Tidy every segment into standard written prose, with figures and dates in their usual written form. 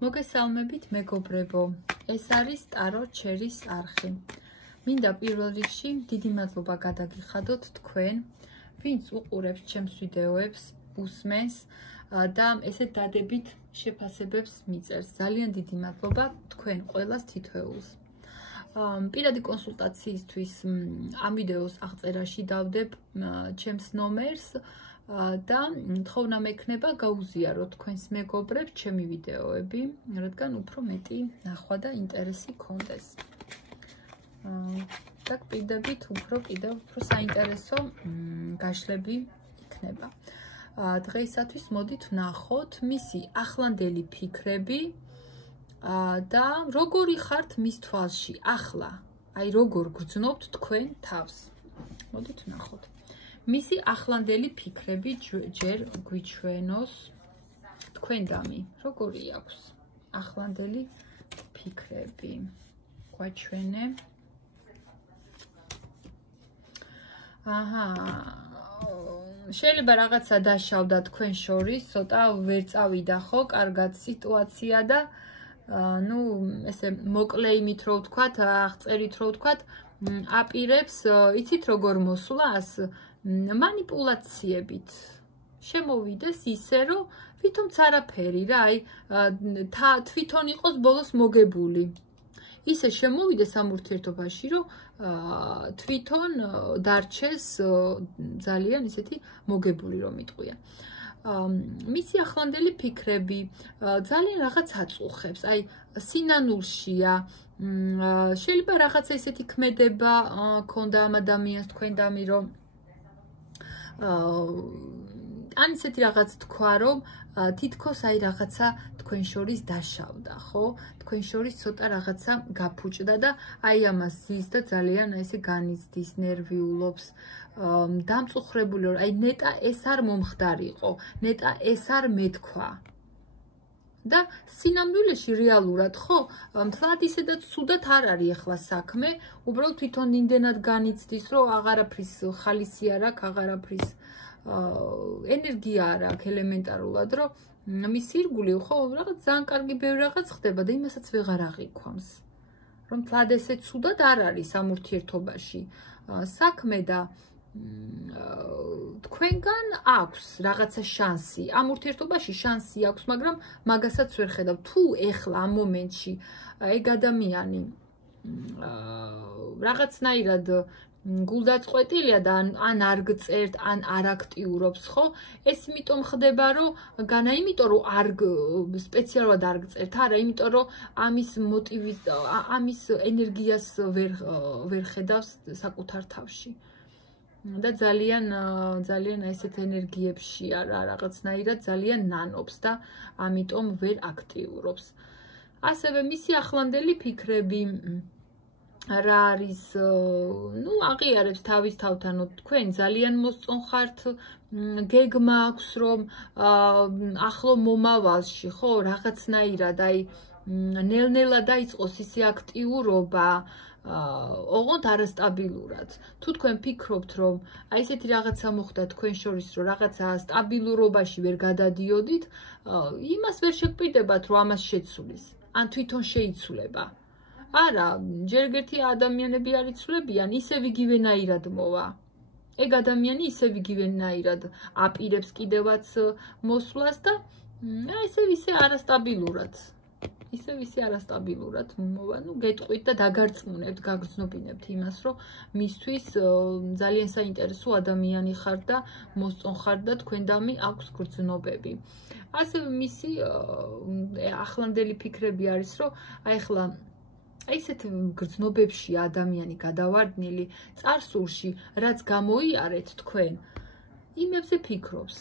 მოგესალმებით მეგობრებო, ეს არის ტარო ჩერის არხი. მინდა პირველ რიგში დიდი მადლობა გადაგიხადოთ თქვენ, ვინც უყურებს ჩემს ვიდეოებს, უსმენს და ესეთ დადებით შეფასებებს მიწერს. ძალიან დიდი მადლობა თქვენ ყველას თითოეულს. პირადი კონსულტაციისთვის ამ ვიდეოს აღწერაში დავდებ ჩემს ნომერს და თხოვნა მექნება გაუზიაროთ თქვენს მეგობრებს ჩემი ვიდეოები, რადგან უფრო მეტი ნახვა და ინტერესი გქონდეს. და კიდევ უფრო საინტერესო გაშლები იქნება. დღეისათვის მოდით ვნახოთ მისი ახლანდელი ფიქრები და როგორი ხართ მის თვალში ახლა, აი როგორ გრძნობთ თქვენ თავს. მოდით ვნახოთ. მისი ახლანდელი ფიქრები ჯერ გვიჩვენოს თქვენდამი, როგორი აქვს ახლანდელი ფიქრები. გვაჩვენე. შეიძლება რაღაცა დაშავდა თქვენ შორის, ცოტა ვერ წავიდა ხო, კარგად სიტუაცია და ესე მოკლე იმით რო ვთქვათ, აღწერით რო ვთქვათ, აპირებს, იცით როგორ მოსვლას? манипуляციებით შემოვიდეს ისე რომ თვითონც არაფერი რა, აი თვითონ იყოს ბოლოს მოგებული. ისე შემოვიდეს ამ ურთიერთობაში, რომ თვითონ დარჩეს ძალიან ისეთი მოგებული რომ იტყვია. მისი ახლანდელი ფიქრები ძალიან რაღაც აწუხებს, აი სინანულშია. შეიძლება რაღაცა ისეთი ქმედება ქონდა ამ ადამიანს თქვენდამი რომ ან ისეთი რაღაც თქვა რომ თითქოს აი რაღაცა თქვენ შორის დაშავდა, ხო? თქვენ შორის ცოტა რაღაცა გაფუჭდა და აი ამას ზის და ძალიან ესე განიცდის, ნერვიულობს, დამწუხრებული რომ აი ნეტა ეს არ მომხდარიყო, ნეტა ეს არ მეთქვა. და სინამდვილეში რეალურად ხო, მთლად ისე და ცუდად არ არის ახლა საქმე, უბრალოდ თვითონ იმდენად განიცდის, რომ აღარაფრის ხალისი არ აქვს, აღარაფრის ენერგია არ აქვს ელემენტარულად, რომ მის ირგვლივ ხო, რაღაც ძალიან კარგი ბევრი რაღაც ხდება და იმასაც ვეღარ აღიქვამს. რომ მთლად ესე ცუდად არ არის ამ ურთიერთობაში საქმე და თქვენგან აქვს რაღაცა შანსი, ამ ურთიერთობაში შანსი აქვს, მაგრამ მაგასაც ვერ ხედავ. თუ ეხლა ამ მომენტში ეგ ადამიანი რაღაცნაირად გულდაწყვეტილია და ან არ გწერთ, ან არ აქტიურობს, ხო? ეს იმიტომ ხდება, რომ განა იმიტომ რომ არ სპეციალურად არ გწერთ, არა, იმიტომ რომ ამის მოტივი, ამის ენერგიას ვერ ხედავს საკუთარ თავში. და ძალიან ესეთ ენერგიებში არა რაღაცნაირად ძალიან ნანობს და ამიტომ ვერ აქტიურობს. ასევე მისი ახლანდელი ფიქრები რა არის, აღიარებს თავის თავთან, თქვენ ძალიან მოსწონხართ, გეგმა აქვს რომ ახლო მომავალში, ხო, რაღაცნაირად აი ნელ-ნელა დაიწყოს ისე აქტიურობა, ოღონდ არასტაბილურად. თუ თქვენ ფიქრობთ, რომ აი ესეთი რაღაცა მოხდა თქვენ შორის, რომ რაღაცა სტაბილურობაში ვერ გადადიოდით, იმას ვერ შეგპირდებათ, რომ ამას შეცვლის, ან თვითონ შეიცვლება. არა, ჯერგერთი ადამიანები არ იცვლებიან, ისევ იგივენაირად მოვა. ეგ ადამიანი ისევ იგივენაირად აპირებს კიდევაც მოსვლას და ისევ ისე არასტაბილურად. მოვა, გეტყვით და დაგარწმუნებთ, გაგრძნობინებთ იმას, რომ მისთვის ძალიან საინტერესო ადამიანი ხართ და მოსწონხართ და თქვენდამი აქვს გრძნობები. ასევე მისი ახლანდელი ფიქრები არის, რომ აი ახლა ესეთ გრძნობებში ადამიანი გადავარდნილი წარსულში, რაც გამოიარეთ თქვენ, იმებზე ფიქრობს.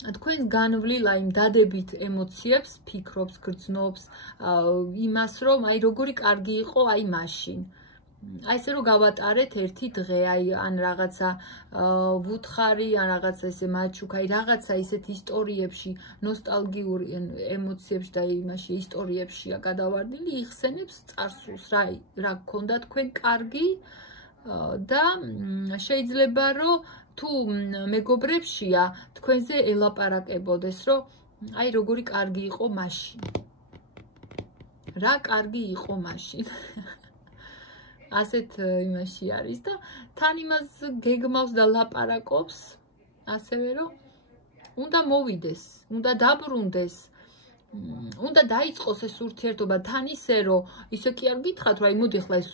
თქვენ განვლილ აი დადებით ემოციებს, ფიქრობს, გრძნობს იმას, რომ აი როგორი კარგი იყო აი მაშინ. აი ესე რომ გავატარეთ ერთი დღე, აი ან რაღაცა ვუთხარი, ან რაღაცა ესე მაჩუქ, აი რაღაცა ისეთ ისტორიებში, ნოსტალგიურ ემოციებში და იმაში ისტორიებშია გადავარდნილი, იხსენებს წარსულს, რა გქონდა თქვენ კარგი და შეიძლება რომ თუ მეგობრებშია თქვენზე ელაპარაკებოდეს, რომ აი როგორი კარგი იყო მაშინ. რა კარგი იყო მაშინ. ასეთ იმაში არის და თან იმას გეგმავს და ლაპარაკობს, ასევე რომ უნდა მოვიდეს, უნდა დაბრუნდეს, უნდა დაიწყოს ეს ურთიერთობა თან ისე რომ ისე კი არ გითხრათ რომ აი მოდი ხლა ეს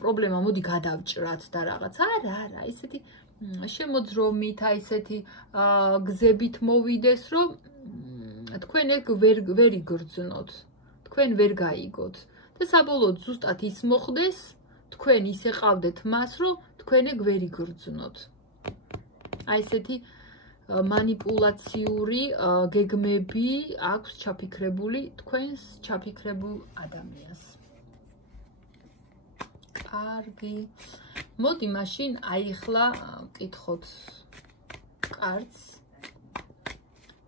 პრობლემა მოდი გადავჭრათ და რაღაც. არა, ესეთი შემოძრომით, აი ესეთი გზებით მოვიდეს რომ თქვენ ეგ ვერ იგრძნოთ, თქვენ ვერ გაიგოთ და საბოლოოდ ზუსტად ის მოხდეს, თქვენ ისე ყავდეთ მას, რომ თქვენ ეგ ვერ იგრძნოთ. აი ესეთი манипуляციური გეგმები აქვს ჩაფიქრებული თქვენს ჩაფიქრებულ ადამიანს. კარგი. მოდი მაშინ აიხლა ვკითხოთ კარტს.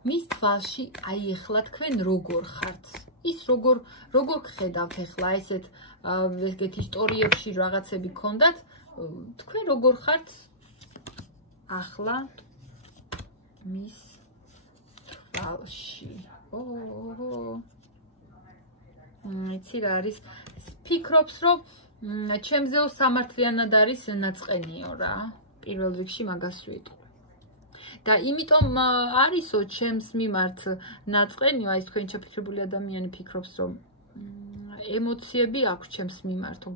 მის თვალში აიხლა თქვენ როგორ ხართ? ის როგორ გხედავთ ახლა ესეთ ეგეთ ისტორიებში რაღაცები გქონდათ? თქვენ როგორ ხართ ახლა მის თვალში? იცი რა არის? ფიქრობს რომ ჩემზეო სამართლიანად არის ნაწყენიო რა. პირველ რიგში მაგას ვიტყვი. და იმიტომ არისო ჩემს მიმართ ნაწყენიო, აი თქვენ ჩაფიქრებული ადამიანი ფიქრობს რომ ემოციები აქვს ჩემს მიმართო,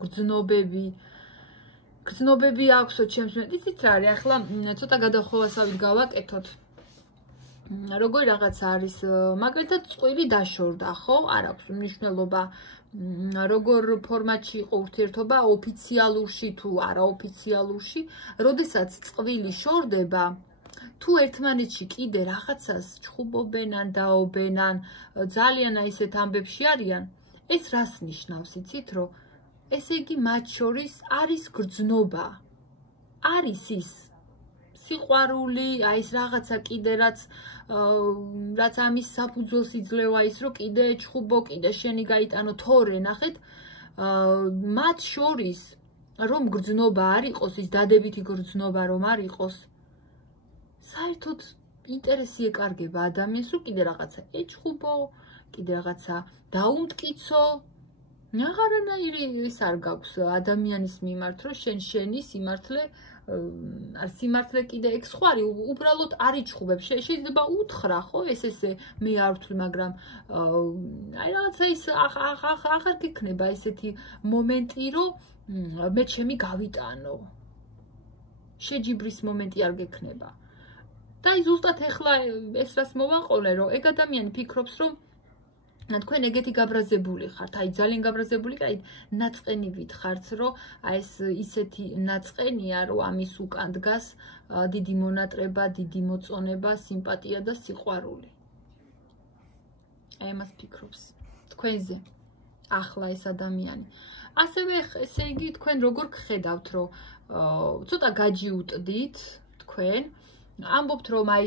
გრძნობები აქვსო ჩემს მიმართ. იცით რა არის? ახლა ცოტა გადახოვასავით გავაკეთოთ. როგორი რაღაცა არის, მაგალითად წყვილი დაშორდა, ხო? არ აქვს მნიშვნელობა როგორ ფორმატში იყო ურთიერთობა, ოფიციალურში თუ არაოფიციალურში, როდესაც წყვილი შორდება, თუ ერთმანეთში კიდე რაღაცას ჩხუბობენან, დაობენან, ძალიან ისეთ ამბებში არიან, ეს რას ნიშნავს, იცით, რომ ესე იგი მათ შორის არის გრძნობა, არის ის სიყვარული, აი ეს რაღაცა კიდე რაც ამის საფუძველს იძლევა ის, რომ კიდე ჩხუბო, კიდე შენი გაიტანო, თორე ნახეთ, მათ შორის რომ გრძნობა არ იყოს, ის დადებითი გრძნობა რომ არ იყოს, საერთოდ ინტერესი ეკარგება ადამიანს, რომ კიდე რაღაცა ეჩხუბო, კიდე რაღაცა დაუმტკიცო, აღარანაირი ის არ გაქვს ადამიანის მიმართ, რომ შენი სიმართლე სიმართლე კიდე ეგ სხვარი, უბრალოდ არ იჩხუბებს. შეიძლება უთხრა, ხო, ესე მე არ ვთვლი, მაგრამ აი რაღაცა ის აღარ გექნება ესეთი მომენტი, რომ მე ჩემი გავიტანო. შეჯიბრის მომენტი არ გექნება. და აი ზუსტად ეხლა ეს რას მოვაყოლე, რომ ეგ ადამიანი ფიქრობს, რომ თქვენ ეგეთი გაბრაზებული ხართ, აი ძალიან გაბრაზებული, აი ნაწყენივით ხართ, რომ აი ეს ისეთი ნაწყენია, რომ ამის უკან დგას დიდი მონატრება, დიდი მოწონება, სიმპათია და სიყვარული. აი ამას ფიქრობს თქვენზე ახლა ეს ადამიანი. ასევე ესე იგი თქვენ როგორ გხედავთ, რომ ცოტა გაჯიუტდით თქვენ, ამბობთ რომ აი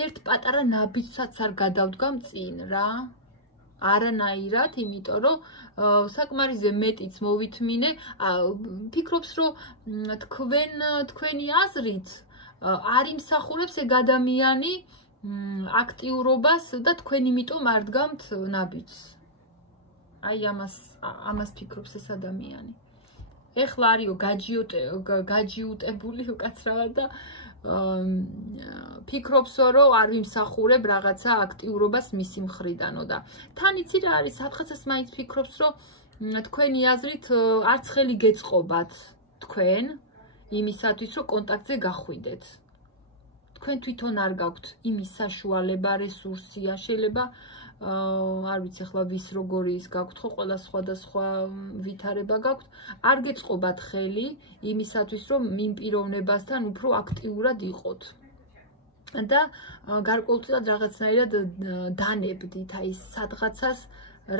ერთ პატარა ნაბიჯსაც არ გადავდგამ წინ რა. არანაირად, იმიტომ რომ საკმარისზე მეტიც მოვითმინე, ფიქრობს რომ თქვენი აზრით არ იმსახურებს ეგ ადამიანი აქტიურობას და თქვენ იმიტომ არ დგამთ ნაბიჯს. აი ამას ფიქრობს ეს ადამიანი. ეხლა არისო გაჯიუტებული უკაცრავად და ფიქრობსო რომ არ ვიმსახურებ რაღაცა აქტიურობას მისი მხრიდანო და თან იცი რა არის, სადღაცას მაინც ფიქრობს რომ თქვენი აზრით არც ხელი გეწყობათ თქვენ იმისათვის რომ კონტაქტზე გახვიდეთ. თქვენ თვითონ არ გაქვთ იმის საშუალება, რესურსი, შეიძლება არ ვიცი ახლა ვის როგორი ის გაქვთ, ხო ყველა სხვადასხვა ვითარება გაქვთ, არ გეწყობათ ხელი იმისათვის რომ იმ პიროვნებასთან უფრო აქტიურად იყოთ. და გარკვეულწილად რაღაცნაირად დანებდით, აი სადღაცას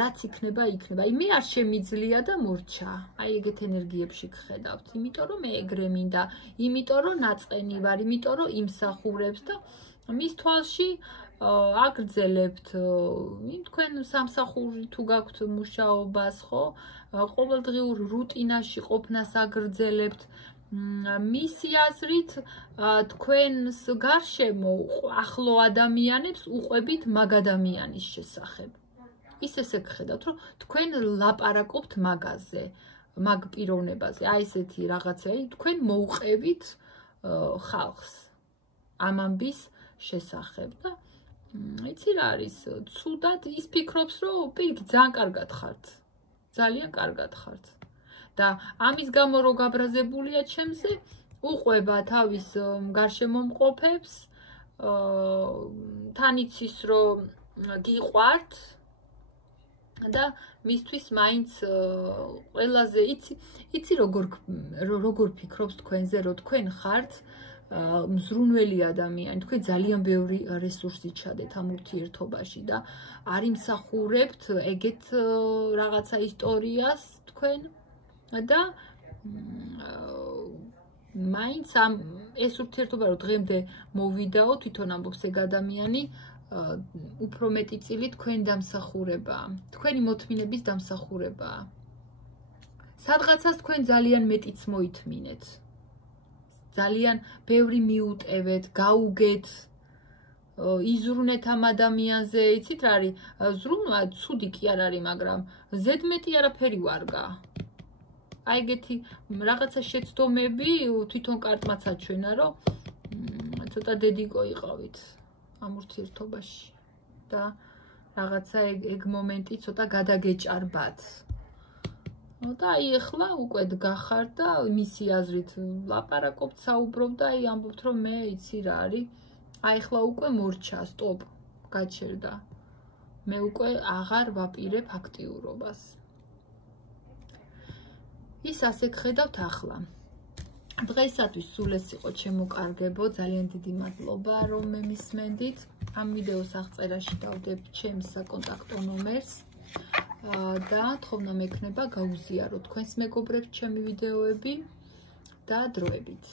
რაც იქნება, იქნება. აი მე არ შემიძლია და მორჩა. აი ეგეთ ენერგიებში გხედავთ, იმიტომ რომ მე ეგრე მინდა, იმიტომ რომ ნაწყენი ვარ, იმიტომ რომ იმსახურებს და მის თვალში აგრძელებთ იმ თქვენ სამსახური თუ გაქვთ მუშაობას, ხო? ყოველდღიურ რუტინაში ყოფნას აგრძელებთ. მისი აზრით თქვენს გარშემო ახლო ადამიანებს უყვებით მაგ ადამიანის შესახებ. ის ესე გხედავთ, რომ თქვენ ლაპარაკობთ მაგაზე, მაგ პიროვნებაზე, აი ესეთი რაღაცა, თქვენ მოუყევით ხალხს ამ ამბის შესახებ და იცი რა არის, ცუდად ის ფიქრობს, რომ პირიქით ძალიან კარგად ხართ. ძალიან კარგად ხართ. და ამის გამო რო გაბრაზებულია ჩემზე, უყვება თავის გარშემო მყოფებს, თან იცის რომ გიყვართ და მისთვის მაინც ყველაზე იცი როგორ ფიქრობს თქვენზე, რომ თქვენ ხართ მზრუნველი ადამიანი, თქვენ ძალიან ბევრი რესურსი ჩადეთ ამ ურთიერთობაში და არ იმსახურებთ ეგეთ რაღაცა ისტორიას თქვენ და მაინც ეს ურთიერთობა რომ დღემდე მოვიდაო, თვითონ ამბობს ეგ ადამიანი, უფრო მეტი წილი თქვენი დამსახურებაა, თქვენი მოთმინების დამსახურებაა. სადღაცას თქვენ ძალიან მეტიც მოითმინეთ. ძალიან ბევრი მიუტევეთ, გაუგეთ, იზრუნეთ ამ ადამიანზე, იცით რა არის, ზრუნვა ცუდი კი არ არის, მაგრამ ზედმეტი არაფერი ვარგა. აი ეგეთი რაღაცა შეცდომები თვითონ კარტმაც აჩვენა, რომ ცოტა დედიკო იყავით ამ ურთიერთობაში და რაღაცა ეგ მომენტი ცოტა გადაგეჭარბათ. და აი ახლა უკვე დგახართ და მისი აზრით ლაპარაკობთ, საუბრობთ და აი ამბობთ, რომ მე იცი რა არის, აი ახლა უკვე მორჩა, სტოპ, გაჩერდა. მე უკვე აღარ ვაპირებ აქტიურობას. ის ასე გხედავთ ახლა. დღეისათვის სულ ეს იყო ჩემო ძალიან დიდი მადლობა რომ მე მისმენდით. ამ ვიდეოს აღწერაში დავდებ ჩემს საკონტაქტო ნომერს და თხოვნა მექნება გაუზიაროთ თქვენს მეგობრებს ჩემი ვიდეოები და დროებით.